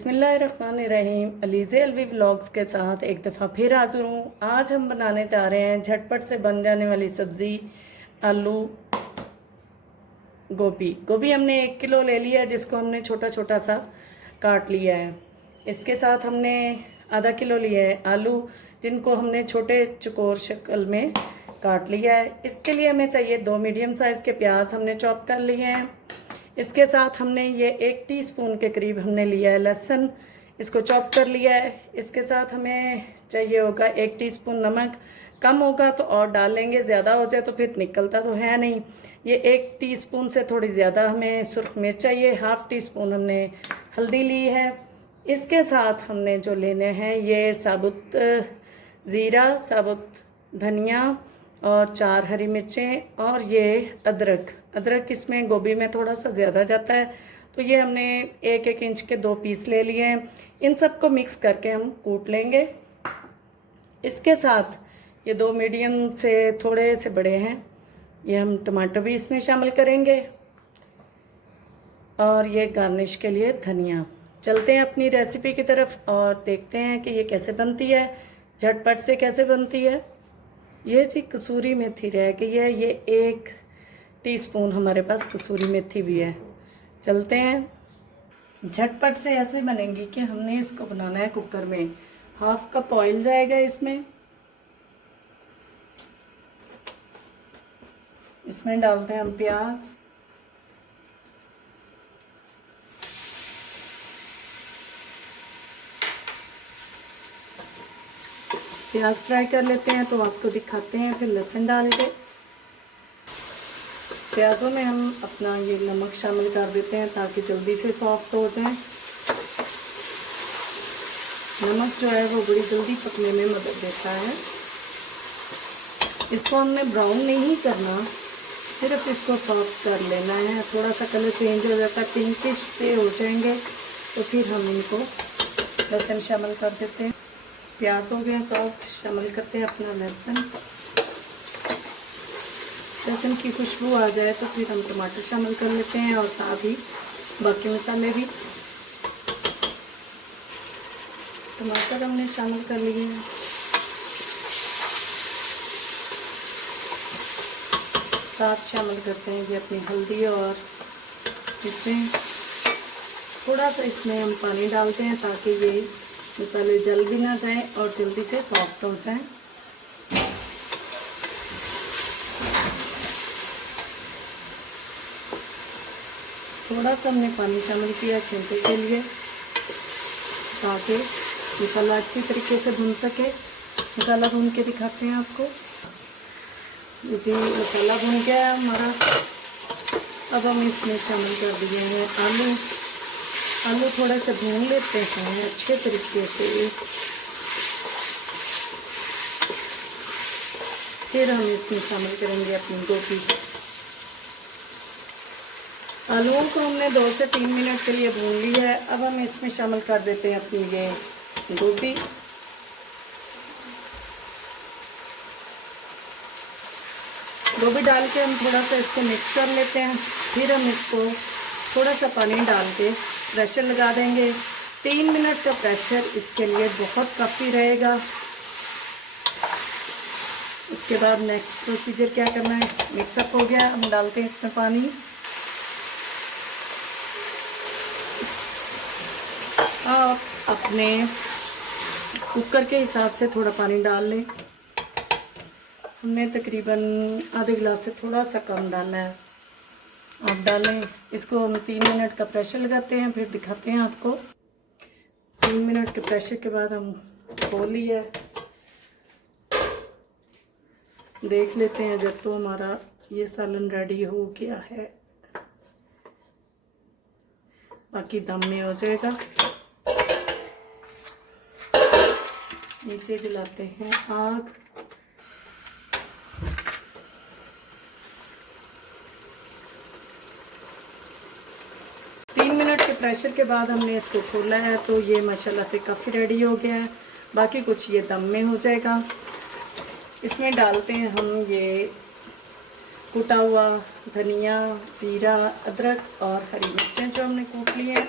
बिस्मिल्लाहिर्रहमानिर्रहीम। अलीज़े अलवी व्लॉग्स के साथ एक दफ़ा फिर हाज़िर हूँ। आज हम बनाने जा रहे हैं झटपट से बन जाने वाली सब्ज़ी आलू गोभी हमने 1 किलो ले लिया है, जिसको हमने छोटा छोटा सा काट लिया है। इसके साथ हमने आधा किलो लिया है आलू, जिनको हमने छोटे चकोर शक्ल में काट लिया है। इसके लिए हमें चाहिए 2 मीडियम साइज़ के प्याज हमने चॉप कर लिए हैं। इसके साथ हमने ये 1 टीस्पून के करीब हमने लिया है लहसुन, इसको चॉप कर लिया है। इसके साथ हमें चाहिए होगा 1 टीस्पून नमक, कम होगा तो और डाल लेंगे, ज़्यादा हो जाए तो फिर निकलता तो है नहीं। ये 1 टीस्पून से थोड़ी ज़्यादा हमें सुर्ख मिर्च चाहिए, ½ टीस्पून हमने हल्दी ली है। इसके साथ हमने जो लेने हैं ये साबुत ज़ीरा, साबुत धनिया और 4 हरी मिर्चें और ये अदरक इसमें गोभी में थोड़ा सा ज़्यादा जाता है, तो ये हमने 1-1 इंच के 2 पीस ले लिए हैं। इन सबको मिक्स करके हम कूट लेंगे। इसके साथ ये 2 मीडियम से थोड़े से बड़े हैं, ये हम टमाटर भी इसमें शामिल करेंगे और ये गार्निश के लिए धनिया। चलते हैं अपनी रेसिपी की तरफ और देखते हैं कि ये कैसे बनती है, झटपट से कैसे बनती है। ये जी कसूरी मेथी रह गई है, ये 1 टीस्पून हमारे पास कसूरी मेथी भी है। चलते हैं। झटपट से ऐसे बनेंगी कि हमने इसको बनाना है कुकर में। ½ कप ऑयल जाएगा इसमें डालते हैं हम प्याज। प्याज फ्राई कर लेते हैं तो आपको दिखाते हैं, फिर लहसुन डाल के प्याज़ों में हम अपना ये नमक शामिल कर देते हैं ताकि जल्दी से सॉफ्ट हो जाए। नमक जो है वो बड़ी जल्दी पकने में मदद देता है। इसको हमने ब्राउन नहीं करना, सिर्फ इसको सॉफ्ट कर लेना है। थोड़ा सा कलर चेंज हो जाता है, पिंकिश से हो जाएंगे तो फिर हम इनको लहसुन शामिल कर देते हैं। प्याज हो गया सॉफ्ट, शामिल करते हैं अपना लहसुन की खुशबू आ जाए तो फिर हम टमाटर शामिल कर लेते हैं और साथ ही बाकी मसाले भी। टमाटर हमने शामिल कर लिए हैं। साथ शामिल करते हैं कि अपनी हल्दी और मिर्चें। थोड़ा सा इसमें हम पानी डालते हैं ताकि ये मसाले जल भी ना जाएं और जल्दी से सॉफ्ट हो जाएं। थोड़ा सा हमने पानी शामिल किया छिलके के लिए ताकि मसाला अच्छी तरीके से भून सके। मसाला भून के दिखाते हैं आपको। जी मसाला भून गया है हमारा। अब हम इसमें शामिल कर दिए हैं आलू थोड़े से भून लेते हैं अच्छे तरीके से। फिर हम इसमें शामिल करेंगे अपनी गोभी। आलूओं को हमने 2 से 3 मिनट के लिए भून लिया है। अब हम इसमें शामिल कर देते हैं अपनी ये गोभी। गोभी डाल के हम थोड़ा सा इसको मिक्स कर लेते हैं। फिर हम इसको थोड़ा सा पानी डाल के प्रेशर लगा देंगे। 3 मिनट का प्रेशर इसके लिए बहुत काफ़ी रहेगा। उसके बाद नेक्स्ट प्रोसीजर क्या करना है। मिक्सअप हो गया, हम डालते हैं इसमें पानी। आप अपने कुकर के हिसाब से थोड़ा पानी डाल लें। हमने तकरीबन आधे गिलास से थोड़ा सा कम डालना है, आप डालें। इसको हम 3 मिनट का प्रेशर लगाते हैं, फिर दिखाते हैं आपको। 3 मिनट के प्रेशर के बाद हम खोल लिया, देख लेते हैं जब तो हमारा ये सालन रेडी हो गया है। बाकी दम में हो जाएगा। नीचे जलाते हैं आग। तीन मिनट के प्रेशर के बाद हमने इसको खोला है तो ये माशाल्लाह से काफ़ी रेडी हो गया है। बाकी कुछ ये दम में हो जाएगा। इसमें डालते हैं हम ये कूटा हुआ धनिया, ज़ीरा, अदरक और हरी मिर्चें जो हमने कूट ली हैं।